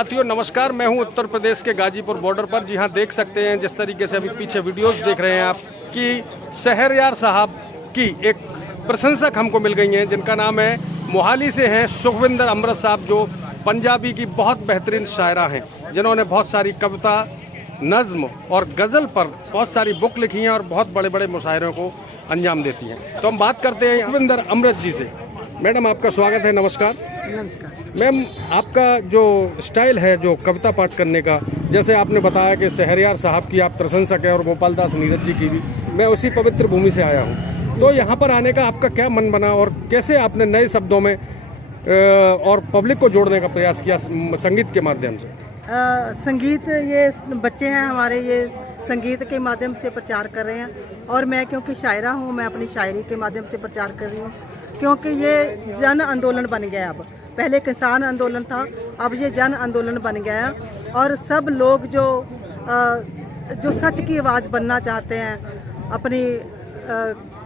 साथियों नमस्कार, मैं हूं उत्तर प्रदेश के गाजीपुर बॉर्डर पर। जी हां, देख सकते हैं जिस तरीके से अभी पीछे वीडियोस देख रहे हैं आप कि शहरयार साहब की एक प्रशंसक हमको मिल गई हैं, जिनका नाम है, मोहाली से हैं सुखविंदर अमृत साहब, जो पंजाबी की बहुत बेहतरीन शायरा हैं, जिन्होंने बहुत सारी कविता, नज्म और गज़ल पर बहुत सारी बुक लिखी हैं और बहुत बड़े बड़े मुशायरों को अंजाम देती हैं। तो हम बात करते हैं सुखविंदर अमृत जी से। मैडम, आपका स्वागत है। नमस्कार। नमस्कार मैम, आपका जो स्टाइल है जो कविता पाठ करने का, जैसे आपने बताया कि शहरयार साहब की आप प्रशंसक हैं और गोपाल दास नीरज जी की भी, मैं उसी पवित्र भूमि से आया हूँ। तो यहाँ पर आने का आपका क्या मन बना और कैसे आपने नए शब्दों में और पब्लिक को जोड़ने का प्रयास किया संगीत के माध्यम से? संगीत, ये बच्चे हैं हमारे, ये संगीत के माध्यम से प्रचार कर रहे हैं और मैं क्योंकि शायरा हूँ, मैं अपनी शायरी के माध्यम से प्रचार कर रही हूँ, क्योंकि ये जन आंदोलन बन गया। अब पहले किसान आंदोलन था, अब ये जन आंदोलन बन गया और सब लोग जो सच की आवाज़ बनना चाहते हैं, अपनी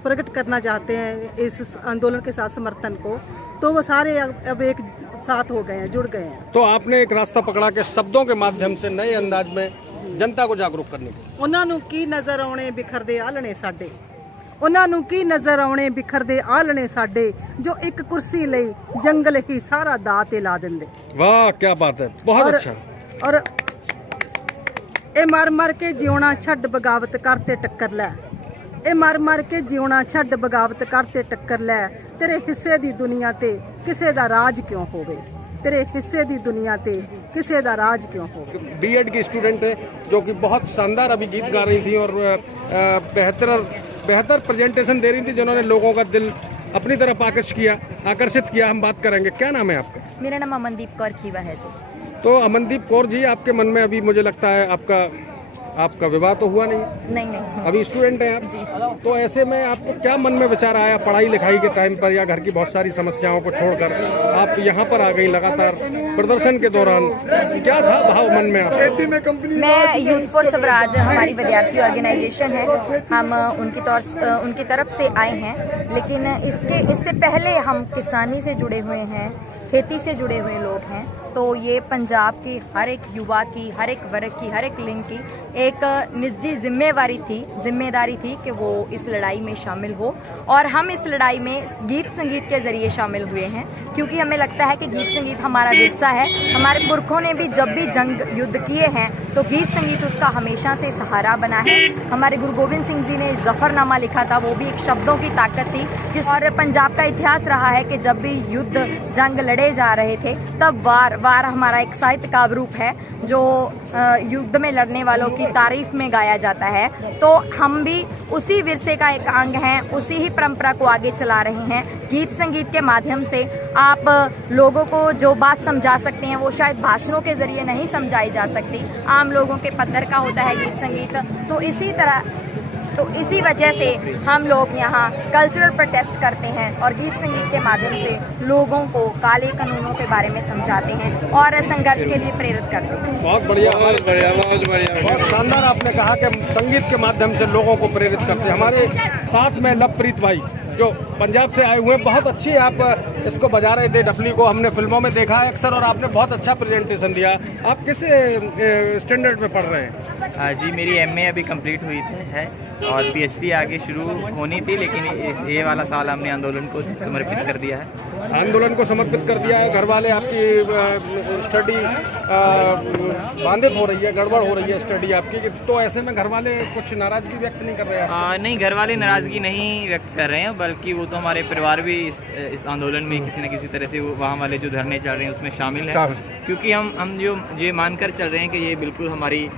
प्रकट करना चाहते हैं इस आंदोलन के साथ समर्थन को, तो वो सारे अब एक साथ हो गए हैं, जुड़ गए हैं। तो आपने एक रास्ता पकड़ा के शब्दों के माध्यम से नए अंदाज में जनता को जागरूक करने को। ਉਹਨਾਂ ਨੂੰ ਕੀ ਨਜ਼ਰ ਆਉਣੇ ਬਿਖਰਦੇ ਆਲਣੇ ਸਾਡੇ, ਉਹਨਾਂ ਨੂੰ ਕੀ ਨਜ਼ਰ ਆਉਣੇ ਬਿਖਰਦੇ ਆਲਣੇ ਸਾਡੇ, ਜੋ ਇੱਕ ਕੁਰਸੀ ਲਈ ਜੰਗਲ ਹੀ ਸਾਰਾ ਦਾਅ ਤੇ ਲਾ ਦਿੰਦੇ। वाह, क्या बात है, बहुत अच्छा। और ਇਹ ਮਰ ਮਰ ਕੇ ਜਿਉਣਾ ਛੱਡ ਬਗਾਵਤ ਕਰਤੇ ਟੱਕਰ ਲੈ, ਇਹ ਮਰ ਮਰ ਕੇ ਜਿਉਣਾ ਛੱਡ ਬਗਾਵਤ ਕਰਤੇ ਟੱਕਰ ਲੈ, ਤੇਰੇ ਹਿੱਸੇ ਦੀ ਦੁਨੀਆ ਤੇ ਕਿਸੇ ਦਾ ਰਾਜ ਕਿਉਂ ਹੋਵੇ, तेरे हिस्से दी दुनिया ते किसे दा राज क्यों हो। बीएड की स्टूडेंट है जो कि बहुत शानदार अभी गीत गा रही थी और बेहतर प्रेजेंटेशन दे रही थी, जिन्होंने लोगों का दिल अपनी तरफ आकर्षित किया। हम बात करेंगे, क्या नाम है आपका? मेरा नाम अमनदीप कौर खीवा है जी। तो अमनदीप कौर जी, आपके मन में अभी मुझे लगता है आपका विवाह तो हुआ नहीं? नहीं। अभी स्टूडेंट हैं आप जी। तो ऐसे में आपको क्या मन में विचार आया पढ़ाई लिखाई के टाइम पर, या घर की बहुत सारी समस्याओं को छोड़कर आप यहाँ पर आ गई लगातार प्रदर्शन के दौरान? क्या था भाव मन में आप? मैं यूथ फॉर स्वराज हमारी विद्यार्थी ऑर्गेनाइजेशन है, हम उनकी तरफ से आए हैं, लेकिन इससे पहले हम किसानी से जुड़े हुए हैं, खेती से जुड़े हुए लोग हैं। तो ये पंजाब की हर एक युवा की, हर एक वर्ग की, हर एक लिंग की एक निजी जिम्मेदारी थी कि वो इस लड़ाई में शामिल हो, और हम इस लड़ाई में गीत संगीत के जरिए शामिल हुए हैं, क्योंकि हमें लगता है कि गीत संगीत हमारा विरसा है। हमारे पुरखों ने भी जब भी जंग युद्ध किए हैं तो गीत संगीत उसका हमेशा से सहारा बना है। हमारे गुरु गोविंद सिंह जी ने जफरनामा लिखा था, वो भी एक शब्दों की ताकत थी। और पंजाब का इतिहास रहा है कि जब भी युद्ध जंग लड़े जा रहे थे, तब वार हमारा एक साहित्य काव्य रूप है जो युद्ध में लड़ने वालों की तारीफ में गाया जाता है। तो हम भी उसी विरसे का एक अंग हैं, उसी ही परंपरा को आगे चला रहे हैं। गीत संगीत के माध्यम से आप लोगों को जो बात समझा सकते हैं वो शायद भाषणों के जरिए नहीं समझाई जा सकती, आम लोगों के पद्धर का होता है गीत संगीत। तो इसी वजह से हम लोग यहाँ कल्चरल प्रोटेस्ट करते हैं और गीत संगीत के माध्यम से लोगों को काले कानूनों के बारे में समझाते हैं और संघर्ष के लिए प्रेरित करते हैं। बहुत बढ़िया, बहुत शानदार आपने कहा कि संगीत के माध्यम से लोगों को प्रेरित करते हैं। हमारे साथ में लवप्रीत भाई जो पंजाब से आए हुए हैं, बहुत अच्छी आप इसको बजा रहे थे, डफली को हमने फिल्मों में देखा है अक्सर, और आपने बहुत अच्छा प्रेजेंटेशन दिया। आप किस स्टैंडर्ड में पढ़ रहे हैं? जी, मेरी एमए अभी कंप्लीट हुई है और पीएचडी आगे शुरू होनी थी, लेकिन ये वाला साल हमने आंदोलन को समर्पित कर दिया है। आंदोलन को समर्पित कर दिया है। घर वाले आपकी स्टडी बाधित हो रही है, गड़बड़ हो रही है स्टडी आपकी, तो ऐसे में घर वाले कुछ नाराजगी व्यक्त नहीं कर रहे हैं? नहीं, घर वाले नाराजगी नहीं व्यक्त कर रहे हैं, बल्कि वो तो हमारे परिवार भी इस आंदोलन में किसी न किसी तरह से वहाँ वाले जो धरने चल रहे हैं उसमें शामिल है, क्योंकि हम जो ये मानकर चल रहे हैं कि ये बिल्कुल हमारी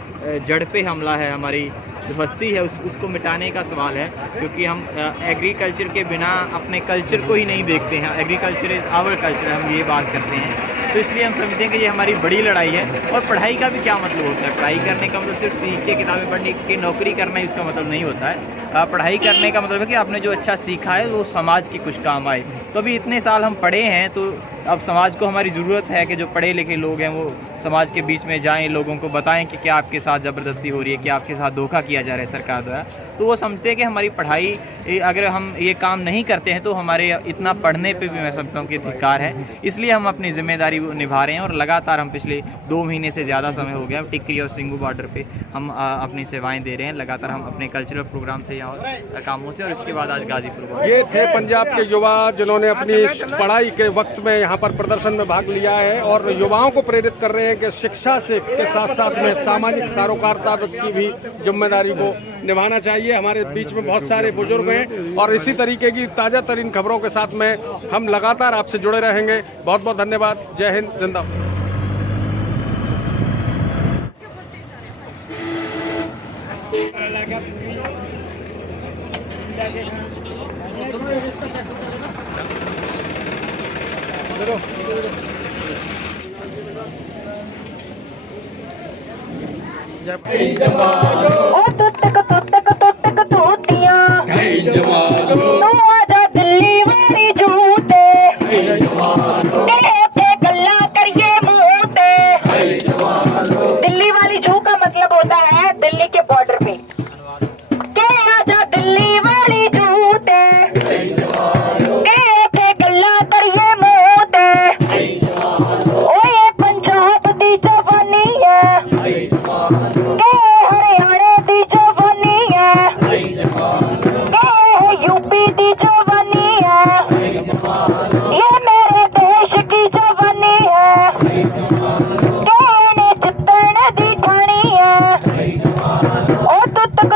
जड़ पे हमला है, हमारी जो हस्ती है उसको मिटाने का सवाल है, क्योंकि हम एग्रीकल्चर के बिना अपने कल्चर को ही नहीं देखते हैं। एग्रीकल्चर इज़ आवर कल्चर, हम ये बात करते हैं। तो इसलिए हम समझते हैं कि ये हमारी बड़ी लड़ाई है। और पढ़ाई का भी क्या मतलब होता है? पढ़ाई करने का मतलब सिर्फ सीख के किताबें पढ़ने के नौकरी करना ही उसका मतलब नहीं होता है। पढ़ाई करने का मतलब है कि आपने जो अच्छा सीखा है वो समाज के कुछ काम आए। तो अभी इतने साल हम पढ़े हैं तो अब समाज को हमारी ज़रूरत है कि जो पढ़े लिखे लोग हैं वो समाज के बीच में जाएं, लोगों को बताएं कि क्या आपके साथ ज़बरदस्ती हो रही है, क्या आपके साथ धोखा किया जा रहा है सरकार द्वारा। तो वो समझते हैं कि हमारी पढ़ाई, अगर हम ये काम नहीं करते हैं तो हमारे इतना पढ़ने पे भी मैं समझता हूँ कि धिक्कार है। इसलिए हम अपनी जिम्मेदारी निभा रहे हैं और लगातार हम पिछले 2 महीने से ज़्यादा समय हो गया टिकरी और सिंगू बॉर्डर पे हम अपनी सेवाएं दे रहे हैं। लगातार हम अपने कल्चरल प्रोग्राम से यहाँ कामों से, और इसके बाद आज गाजीपुर। ये थे पंजाब के युवा जिन्होंने अपनी पढ़ाई के वक्त में यहाँ पर प्रदर्शन में भाग लिया है और युवाओं को प्रेरित कर रहे हैं कि शिक्षा से के साथ साथ में सामाजिक सरोकारिता की भी जिम्मेदारी को निभाना चाहिए। हमारे बीच में बहुत सारे बुजुर्ग हैं और इसी तरीके की ताज़ा तरीन खबरों के साथ में हम लगातार आपसे जुड़े रहेंगे। बहुत बहुत धन्यवाद। जय हिंद, जिंदाबाद। ओ तुत्तक तूतियां तू आजा दिल्ली वाली जूते ते गल्ला करिए मुंह ते। दिल्ली वाली जू का मतलब होता है दिल्ली के बॉर्डर पे के आजा दिल्ली वाली जूते ते गल्ला करिए मुंह ते। ओए पंजाब दी जवानी है हरियाणे दी जवानी है, यूपी दी जवानी है, ये मेरे देश की जवानी है, ने जितने दी ठानी है। ओ तुत्तक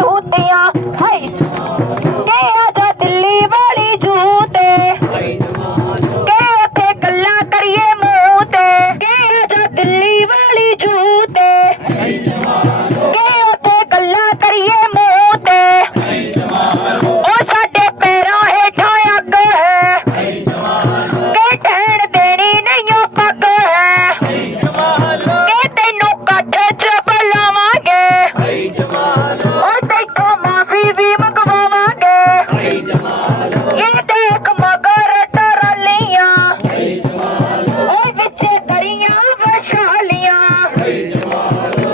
धूतियां हाय के आजा दिल्ली वाली जूते के गल्ला करिए मुंह ते के आजा दिल्ली वाली जूते गल्ला करिए मुंह ते। ओ साडे पैरों हेठा अग है के ढहण देनी नहीं पग है के तेनू काठे च बुलावांगे ओ तेथों माफी भी मंगवावांगे। ये देख मगर टरालियां ओ विच दरियां वशालियां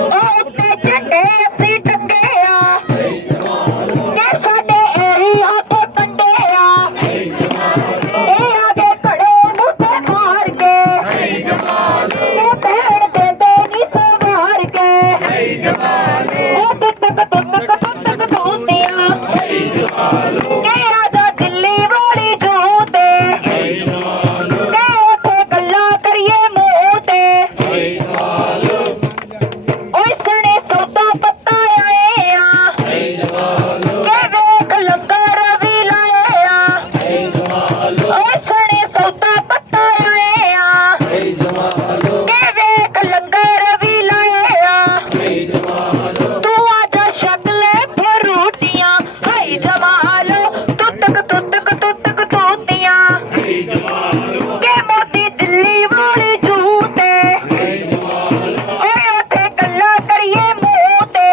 ओ उत्ते झंडे असी टंगे आ के साडे एरिया ते कंडे आ ए आगे खड़े मुझे मार के ये भैन दे नी सवार के ओ तुत्तक धूतियां के आजा दिल्ली वाली जूते के उठे गल्ला करिए मुंह ते। ओए सने सौदा पत्ता आए आ के वेख लंगर भी लाए आ। ओए सने सौदा पत्ता आए आ के वेख लंगर भी लाए आ। तू आजा शक्ले फरूटियां हाय जमालो तुत्तक तूतियां के मोदी दिल्ली वाली जूते ओए गल्ला करिए मुंह ते।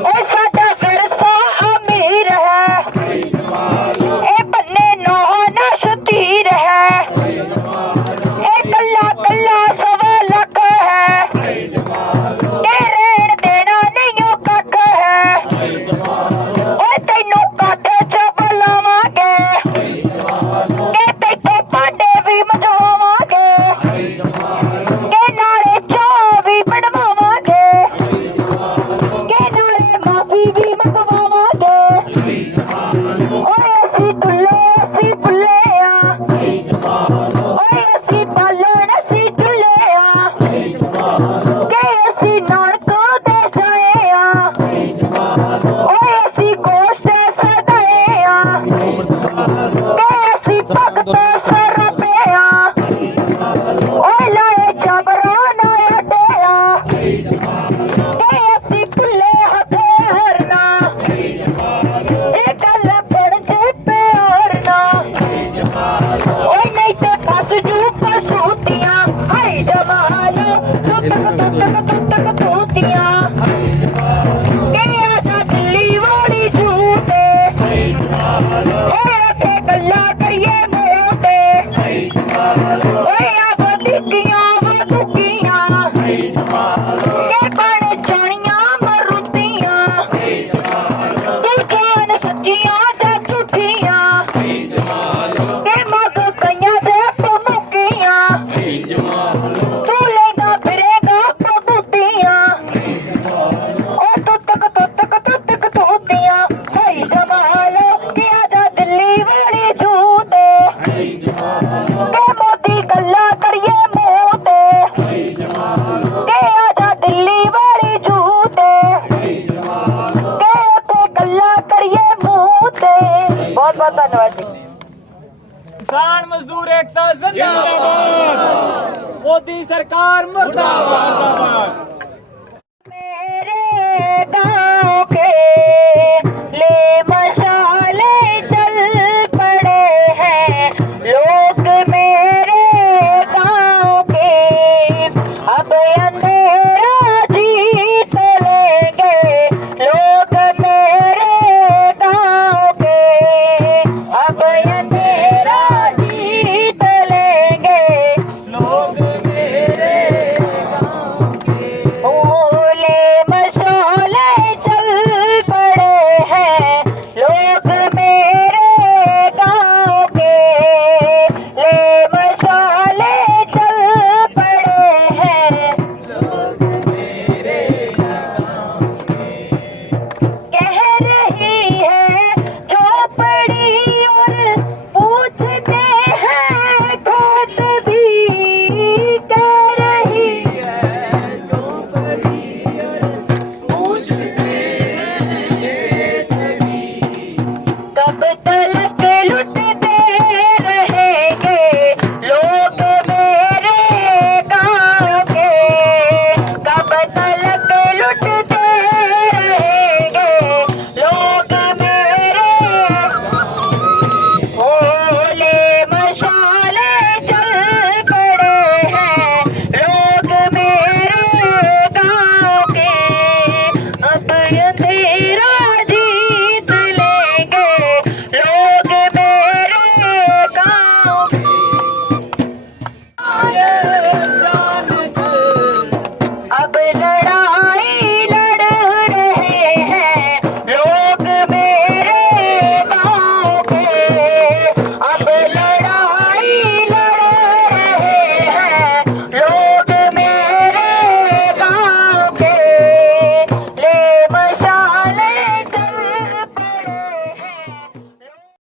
ओ साडा विरसा अमीर है ए बन्ने नौ नशतीर है ए गल्ला गल्ला सवा लख है ए रेण देना नहीं कख है। ओए तैनू काठे च बुलावांगे के तैथों पांडे भी मजवावांगे के नाले चाह भी बनवावांगे के नाले माफी भी मंगवावांगे। ओए असी दुल्ले आ ओए असी बालन असी चुल्ले आ के असी नानक दे जाए आ ओए असी गोश्त सदाए आ के असी भगत सरपे आ ओए लाए जबरान अड्डे आ के असी भुल्ले हथे हरना ए गल बड़ जे प्यारना। ओए नहीं ते फस जू कसूतियां हाय जमालो तुत्तक तूतियां के आजा के बन जानियां मरुदियां दिल जान सच्चियां जा झूठियां के मग गईयां ते पमुकियां तू लेगा फिरेगा प्रभुतियां ओ तुतक तूतियां हाय जमाल के आजा दिल्ली वाली झूठ के मोदी गल्ला करिए मुंह ते के आजा दिल्ली वाली झूठ के उते गल्ला करिए मुंह ते। बहुत बहुत धन्यवाद जी। किसान मजदूर एकता जिंदाबाद, मोदी सरकार मुर्दाबाद। मेरे गांव के ले मशाले चल पड़े हैं लोग मेरे गांव के अब अंधेरा जीत लेंगे लोग मेरे गांव के अब अंधेरा जीत लेंगे लोग मेरे गांव के ओले मशाले चल पड़े हैं लोग मेरे गांव के ले मशाले चल पड़े हैं लोग मेरे गांव के। कह रही है झोपड़ी और पूछते हैं घाट भी कह रही कब तलक लुटते रहेंगे लोग मेरे गांव के कब तलक